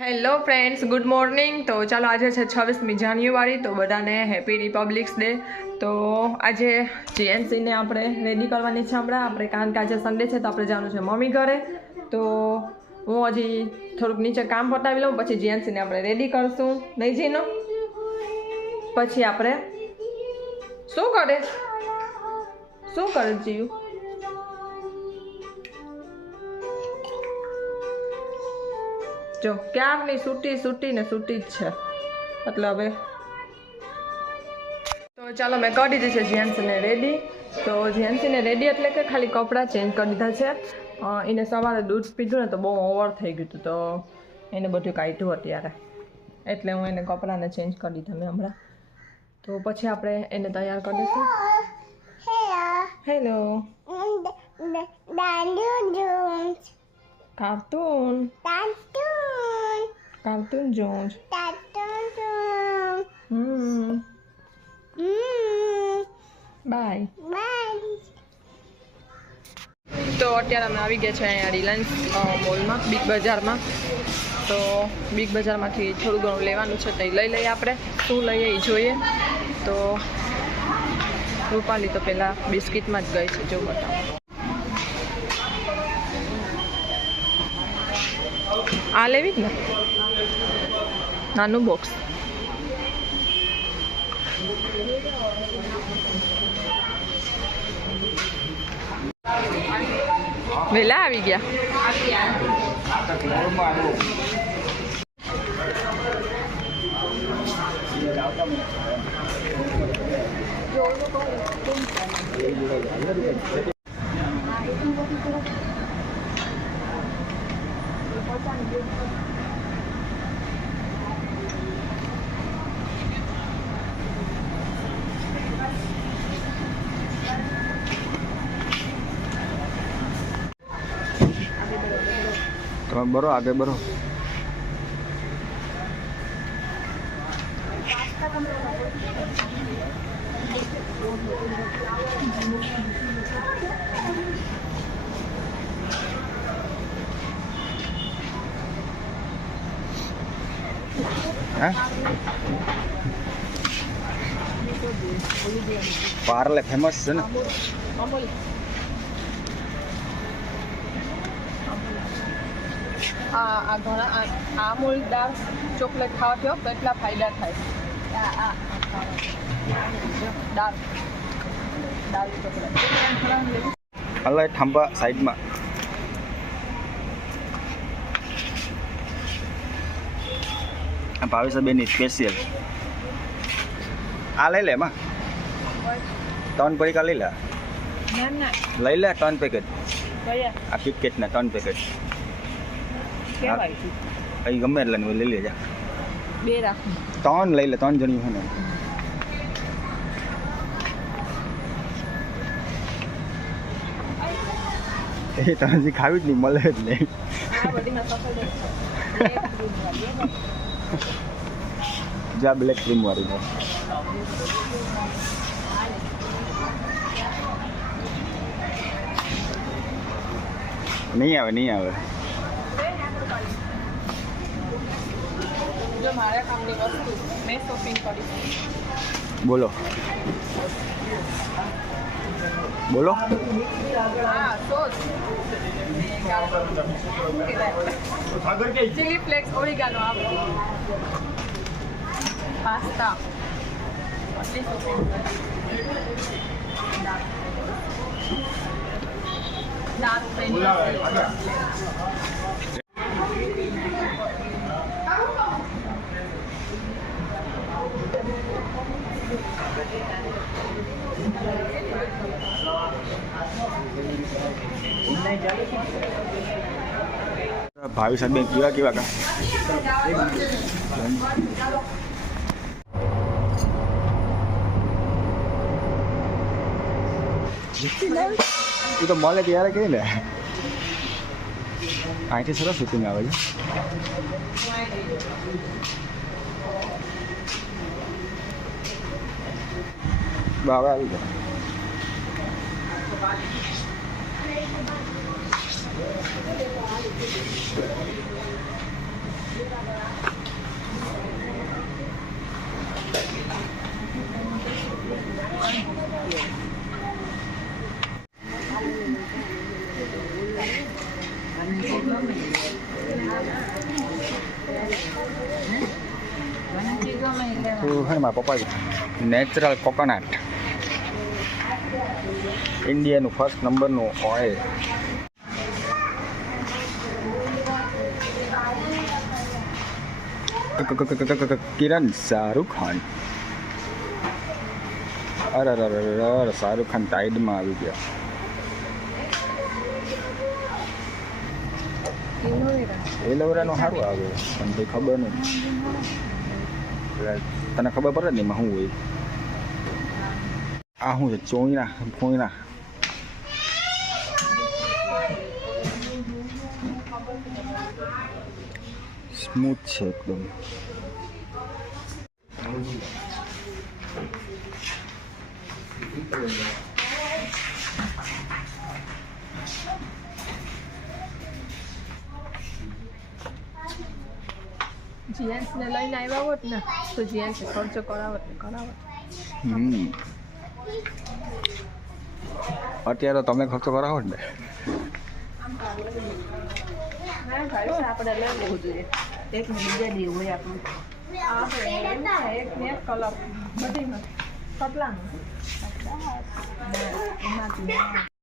Hello friends good morning તો ચાલો આજે છે છવ્વીસમી જાન્યુઆરી, તો બધાને હેપી રિપબ્લિક્સ ડે તો આજે જીએનસીને આપણે રેડી કરવાની છે હમણાં. આપણે કારણ કે આજે સન્ડે છે, તો આપણે જવાનું છે મમ્મી ઘરે. તો હું હજી થોડુંક નીચે કામ પતાવી લઉં, પછી જીએનસીને આપણે રેડી કરશું. નહીં જીનો? પછી આપણે શું કરે? શું કરે જીવ? જો ક્યારની સૂટી સૂટી ને સૂટી જ છે. એટલે હવે તો ચાલો મેં કરી દીધી છે જેન્ટ્સને રેડી તો જેન્ટ્સને રેડી એટલે કે ખાલી કપડાં ચેન્જ કરી દીધા છે. એને સવારે દૂધ પીધું ને તો બહુ ઓવર થઈ ગયું હતું તો એને બધું કાઢ્યું અત્યારે. એટલે હું એને કપડાને ચેન્જ કરી દીધા મેં હમણાં. તો પછી આપણે એને તૈયાર કરી દઈશું હેલો કાર્ટૂન કાર્ટૂન જોઉં છું હમ બાય તો અત્યારે અમે આવી ગયા છે અહીંયા રિલાયન્સ મોલમાં બિગ બજારમાં તો બિગ બજારમાંથી થોડું ઘણું લેવાનું છે તો એ લઈ લઈએ આપણે. શું લઈએ એ જોઈએ. તો રૂપાલી તો પહેલાં બિસ્કિટમાં જ ગઈ છે જો બતાવો. આ લેવી જ ને? નાનું બોક્સ વેલા આવી ગયા તમે બરો આગળ બરો. પાર્લે ફેમસ છે ને? આ આ ઘણા આ આ અમૂલ ડાર્ક ચોકલેટ ખાવાથી હો કેટલા ફાયદા થાય. ચોકલેટ. અલે થાંભા સાઈડમાં. બેની સ્પેશિયલ આ લઈ લે એમાં. ત્રણ પૈકા લઈ લે. લઈ લે ત્રણ પેકેટ આ કિટકેટના ત્રણ પેકેટ કેવાય છે. અહીં ગમે એટલે લઈ લેજા. બે રાખું. ત્રણ લઈ લે ત્રણ જણી હોય ને. એ તમે ખાવી જ નહીં મળે જ નહીં. જા બ્લેક ક્રીમ વાળી નહીં આવે નહીં આવે. જો મારા કામની વસ્તુ મેં શોપિંગ કરી બોલો બોલો હા સોસ ચીલી ફ્લેક્સ ઓરિગાનો આપો પાસ્તા આટલી shopping કરી. દાળ પેન ભાવી સાહેબ કેવા કેવા કા? એ તો મળે ત્યારે કહી ને. અહીંથી સરસ શૂટિંગ આવે છે. બાવા આવી ગયા. તો હે ને મારા પપ્પા નેચરલ કોકોનટ ઇન્ડિયાનું ફર્સ્ટ નંબરનું ઓઇલ કિરણ શાહરૂખ ખાન. અરે અરે શાહરૂખ ખાન ટાઈડમાં આવી ગયા. એલોવેરાનું સારું આવે પણ કંઈ ખબર નહીં. તને ખબર પડે ને એમાં શું હોય આ શું છે ચોઈના ફોઈના સ્મૂથ છે એકદમ જીએન્સને લઈને આવ્યા હોત ને, તો જીએન્સ ખર્ચો કરાવત ને કરાવત અત્યારે તમે ખર્ચો કરાવો ને. આપણે લેવું જોઈએ એક બીજા હોય આપણું આપણે એમ એક ને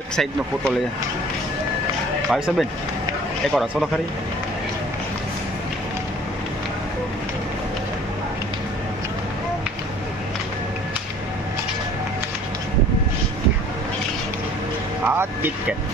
એક સાઈડનો ફોટો એકવાર હસો ખરી આ કિટકેટ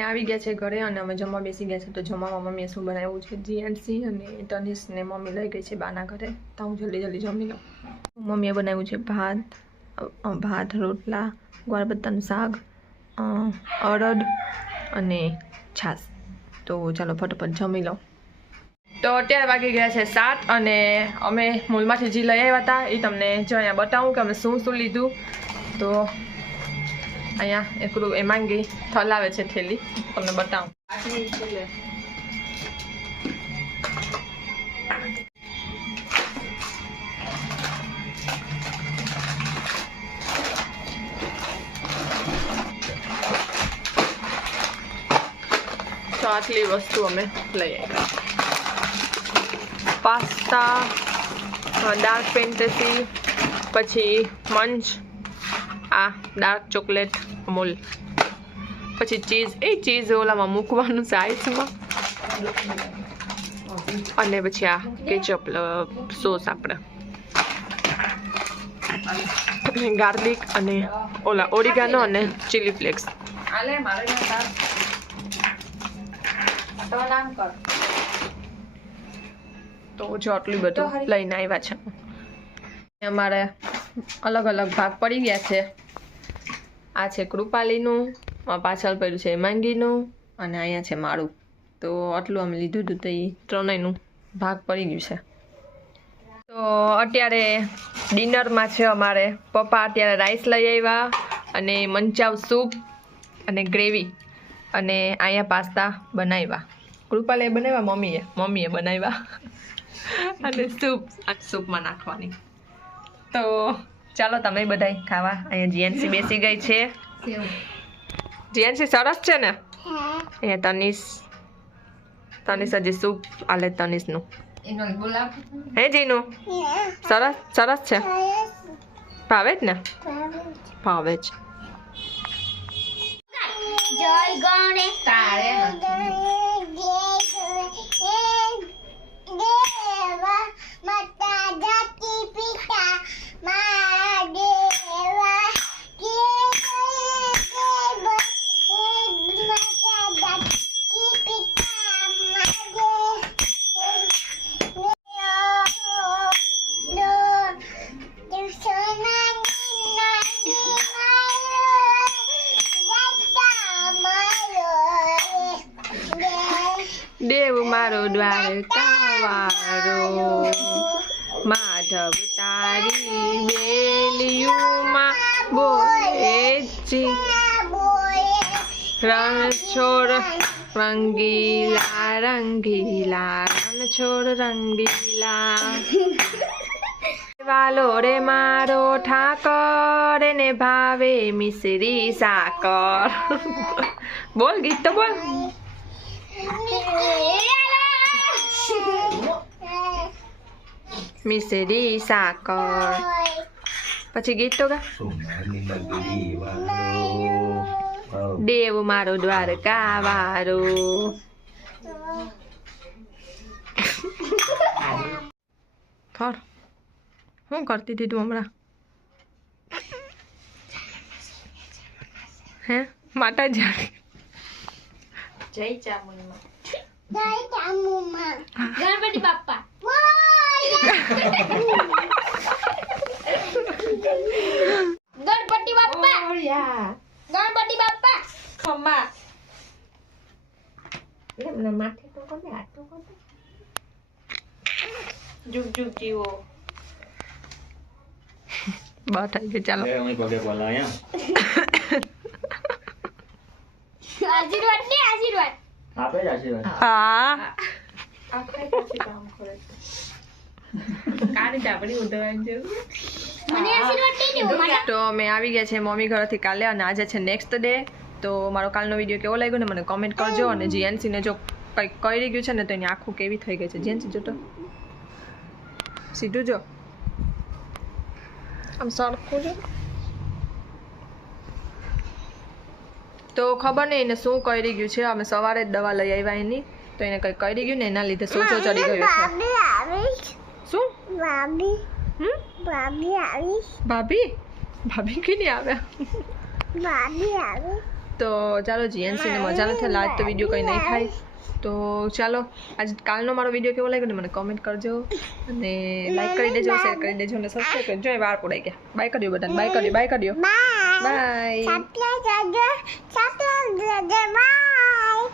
અમે આવી ગયા છે ઘરે અને અમે જમવા બેસી ગયા છે. તો જમવામાં મમ્મીએ શું બનાવ્યું છે? જીએનસી અને ટનિસ ને મમ્મી લઈ ગઈ છે બાના ઘરે. તો હું જલ્દી જલ્દી જમી લઉં. મમ્મીએ બનાવ્યું છે ભાત ભાત, રોટલા, ગોળપત્તાનું શાક અડદ અને છાશ. તો ચાલો ફટાફટ જમી લઉં. તો અત્યારે વાગી ગયા છે સાત અને અમે મૂલમાંથી જે લઈ આવ્યા હતા એ તમને જો અહીંયા બતાવું કે અમે શું શું લીધું. તો અહીંયા એકલું એ માંગી થલાવે છે થેલી તમને બતાવું. તો આટલી વસ્તુ અમે લઈ આવ્યા. પાસ્તા ડાર્ક ફેન્ટસી પછી મંચ, આ ડાર્ક ચોકલેટ. અમૂલ પછી ચીઝ એ ચીઝ ઓલામાં મૂકવાનું સાઈઝમાં અને પછી આ કેચઅપ સોસ આપણે ગાર્લિક અને ઓલા ઓરિગાનો અને ચીલી ફ્લેક્સ તો જો આટલું બધું લઈને આવ્યા છે અમારે અલગ અલગ ભાગ પડી ગયા છે આ છે કૃપાલીનું પાછળ પડ્યું છે માંગીનું અને અહીંયા છે મારું. તો આટલું અમે લીધું હતું તો એ ત્રણેયનું ભાગ પડી ગયું છે. તો અત્યારે ડિનરમાં છે અમારે પપ્પા અત્યારે રાઈસ લઈ આવ્યા અને મંચાવ સૂપ અને ગ્રેવી અને અહીંયા પાસ્તા બનાવ્યા. કૃપાલે બનાવ્યા, મમ્મીએ મમ્મીએ બનાવ્યા. અને સૂપ, આ સૂપમાં નાખવાની. તો ચાલો તમે બધાય ખાવા. અહીંયા જીએનસી બેસી ગઈ છે. જીએનસી સરસ છે ને? અહીંયા તનિષ તનિષ હજી સૂપ આલે તનિષનું હે જીનું? સરસ સરસ છે? ભાવે જ ને? ભાવે જ. જય ગણેશ. તારે દેવા માતા દ્વારકા માધવ તારી વેલિયુમાં બોલે જી રણ છોડ રંગીલા રંગીલા, રણ છોડ રંગીલા. વાલો રે મારો ઠાકર ને ભાવે મિશ્રી સાકર. બોલ ગીત તો બોલ. મિશ્રી સાકર પછી ગીત તો ગા. દેવ મારો દ્વારકા વારો ફર શું કરતી હતી તું હમણાં? હે? માતા. જાણી ગણપતિ બાપ્પા ગણપતિ બાપ્પા ગણપતિ બાપ્પા ખમ્મા એમને માથે તો કોને આટલું કોને જુગ જુગ જીવો બસ થઈ ગયું ચાલો એ અમે પગે બોલા અહીંયા આશીર્વાદ ને આશીર્વાદ આપે જ આશીર્વાદ હા પછી કામ કરે મારા તો મેં આવી ગયા છે મમ્મી ઘરેથી કાલે અને આજે છે નેક્સ્ટ ડે તો મારો કાલનો વીડિયો કેવો લાગ્યો ને મને કમેન્ટ કરજો અને જીએનસીને જો કંઈક કરી ગયું છે ને તો એની આખું કેવી થઈ ગઈ છે જીએનસી જોતો સીધું જો આમ સરખું જો તો ખબર નહીં એને શું કરી ગયું છે. અમે સવારે જ દવા લઈ આવ્યા એની. તો એને કંઈ કરી ગયું ને એના લીધે સોજો ચડી ગયો છે. શું? ભાભી? ભાભી આવી ભાભી? ભાભી કે નહીં આવ્યા? ભાભી આવી તો ચાલો જીએનસીને મજા નથી આજ તો વીડિયો કંઈ નહીં થાય. તો ચાલો આજે કાલનો મારો વીડિયો કેવો લાગ્યો ને મને કમેન્ટ કરજો. અને લાઈક કરી દેજો શેર કરી દેજો અને સબસ્ક્રાઈબ કરજો એ વાર પડાઈ ગયા. બાય કર્યો બધાને. બાય કર્યો બાય કર્યો. બાય બાય સાપલા જાજો સાપલા જાજો બાય